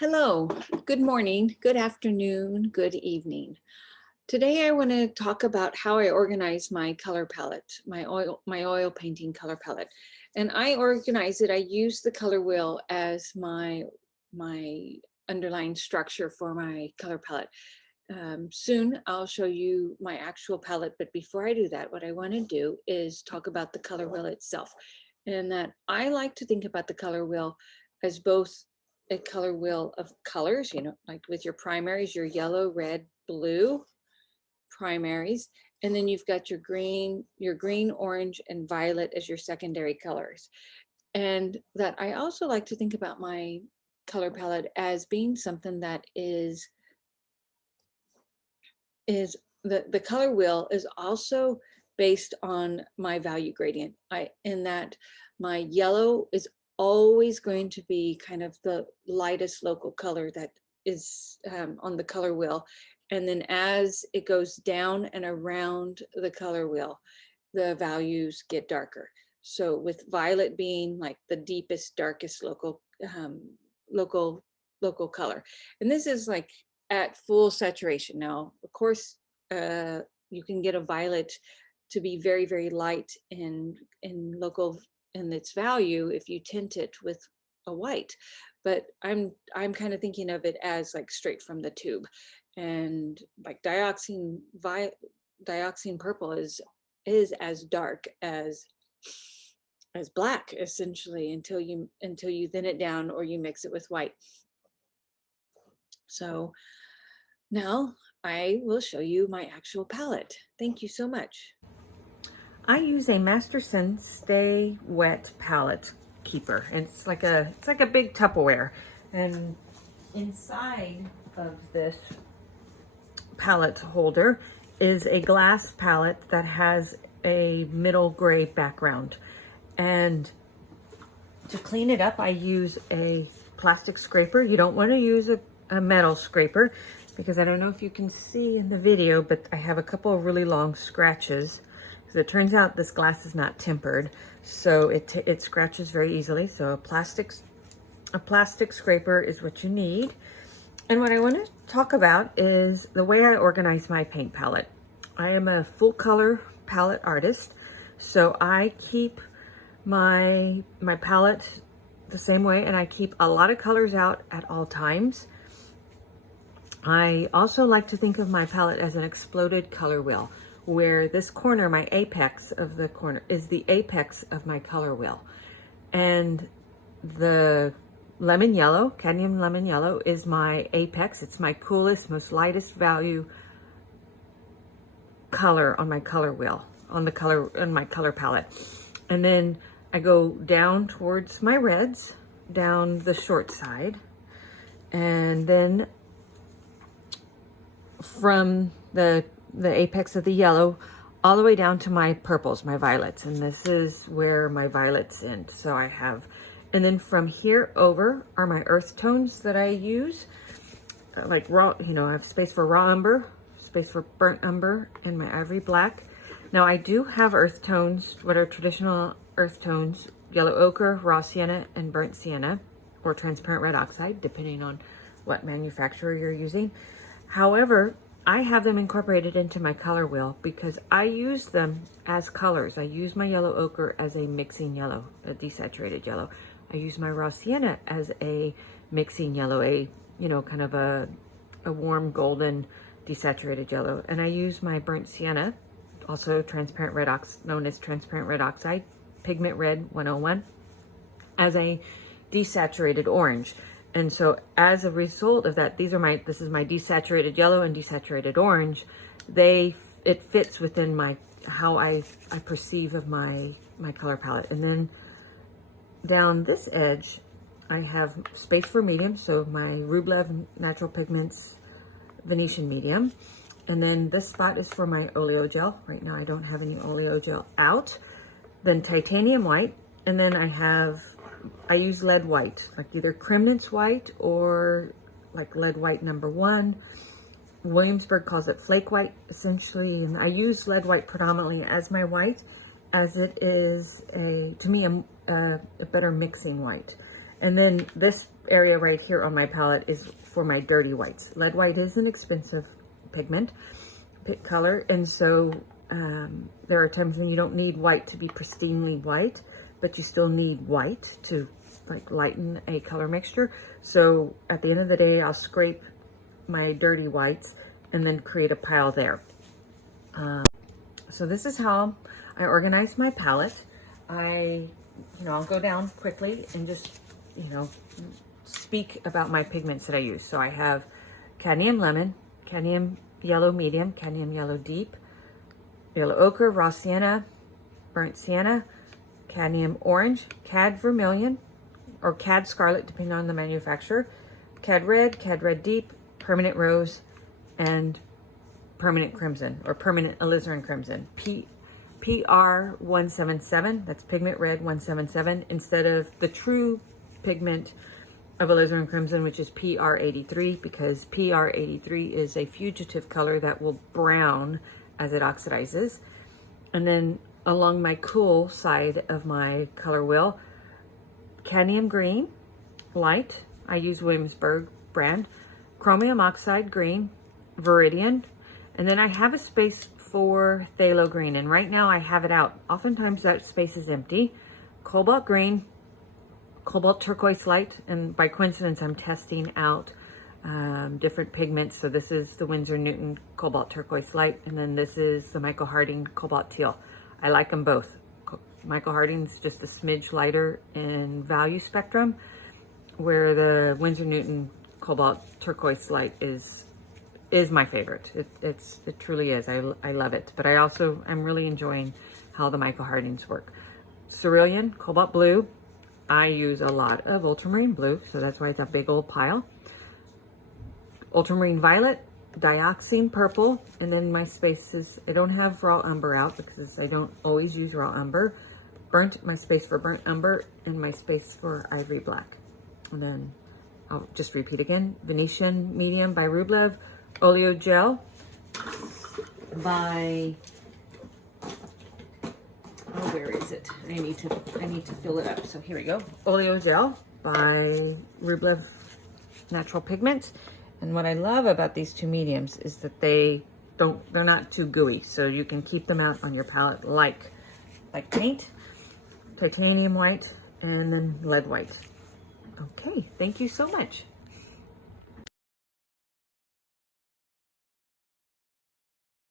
Hello, good morning, good afternoon, good evening. Today I want to talk about how I organize my color palette, my oil painting color palette. And I organize it, I use the color wheel as my underlying structure for my color palette. Soon I'll show you my actual palette, but before I do that, what I want to do is talk about the color wheel itself. And that I like to think about the color wheel as both a color wheel of colors, like with your primaries, your yellow, red, blue primaries, and then you've got your green, orange, and violet as your secondary colors. And that I also like to think about my color palette as being something that is the color wheel is also based on my value gradient. In that my yellow is always going to be kind of the lightest local color that is on the color wheel. And then as it goes down and around the color wheel, the values get darker. So with violet being like the deepest, darkest local color. And this is like at full saturation. Now, of course, you can get a violet to be very, very light in its value if you tint it with a white. But I'm kind of thinking of it as like straight from the tube, and like dioxine purple is as dark as black, essentially, until you thin it down or you mix it with white. So now I will show you my actual palette. Thank you so much. I use a Masterson Stay Wet palette keeper, and it's like a big Tupperware, and inside of this palette holder is a glass palette that has a middle gray background. And to clean it up, I use a plastic scraper. You don't want to use a metal scraper, because I don't know if you can see in the video, but I have a couple of really long scratches. Because it turns out this glass is not tempered, so it scratches very easily. So a plastic scraper is what you need. And what I want to talk about is the way I organize my paint palette. I am a full color palette artist, so I keep my palette the same way, and I keep a lot of colors out at all times. I also like to think of my palette as an exploded color wheel, where this corner, my apex of the corner, is the apex of my color wheel. And the lemon yellow, cadmium lemon yellow, is my apex. It's my coolest, most lightest value color on my color wheel, on my color palette. And then I go down towards my reds, down the short side, and then from the apex of the yellow all the way down to my purples, my violets, and this is where my violets end. So I have, and then from here over are my earth tones that I use, like raw, I have space for raw umber, space for burnt umber, and my ivory black. Now I do have earth tones, what are traditional earth tones: yellow ochre, raw sienna, and burnt sienna, or transparent red oxide, depending on what manufacturer you're using. However, I have them incorporated into my color wheel because I use them as colors. I use my yellow ochre as a mixing yellow, a desaturated yellow. I use my raw sienna as a mixing yellow, kind of a warm golden desaturated yellow. And I use my burnt sienna, also transparent red known as transparent red oxide, pigment red 101, as a desaturated orange. And so as a result of that, this is my desaturated yellow and desaturated orange. It fits within how I perceive of my color palette. And then down this edge, I have space for medium. So my Rublev Natural Pigments Venetian medium. And then this spot is for my oleo gel. Right now I don't have any oleo gel out. Then titanium white. And then I use lead white, like either Cremnitz white or like lead white #1. Williamsburg calls it flake white, essentially. And I use lead white predominantly as my white, as it is to me a better mixing white. And then this area right here on my palette is for my dirty whites. Lead white is an expensive pigment color, and so there are times when you don't need white to be pristinely white, but you still need white to like lighten a color mixture. So at the end of the day, I'll scrape my dirty whites and then create a pile there. So this is how I organize my palette. I'll go down quickly and just, speak about my pigments that I use. So I have cadmium lemon, cadmium yellow medium, cadmium yellow deep, yellow ochre, raw sienna, burnt sienna, cadmium orange, cad vermilion, or cad scarlet, depending on the manufacturer, cad red deep, permanent rose, and permanent crimson, or permanent alizarin crimson. PR 177, that's pigment red 177, instead of the true pigment of alizarin crimson, which is PR 83, because PR 83 is a fugitive color that will brown as it oxidizes. And then along my cool side of my color wheel, cadmium green, light, I use Williamsburg brand, chromium oxide green, Viridian, and then I have a space for phthalo green, and right now I have it out. Oftentimes that space is empty. Cobalt green, cobalt turquoise light, and by coincidence I'm testing out different pigments. So this is the Winsor Newton cobalt turquoise light, and then this is the Michael Harding cobalt teal. I like them both. Michael Harding's just a smidge lighter in value spectrum, where the Winsor Newton cobalt turquoise light is my favorite. It truly is. I love it. But I'm really enjoying how the Michael Hardings work. Cerulean cobalt blue. I use a lot of ultramarine blue, so that's why it's a big old pile. Ultramarine violet, dioxanine purple, and then my spaces, I don't have raw umber out because I don't always use raw umber. My space for burnt umber, and my space for ivory black. And then I'll just repeat again. Venetian medium by Rublev, oleo gel by, where is it? I need to fill it up. So here we go. Oleo gel by Rublev Natural Pigments. And what I love about these two mediums is that they're not too gooey, so you can keep them out on your palette like paint, titanium white, and then lead white. Okay, thank you so much.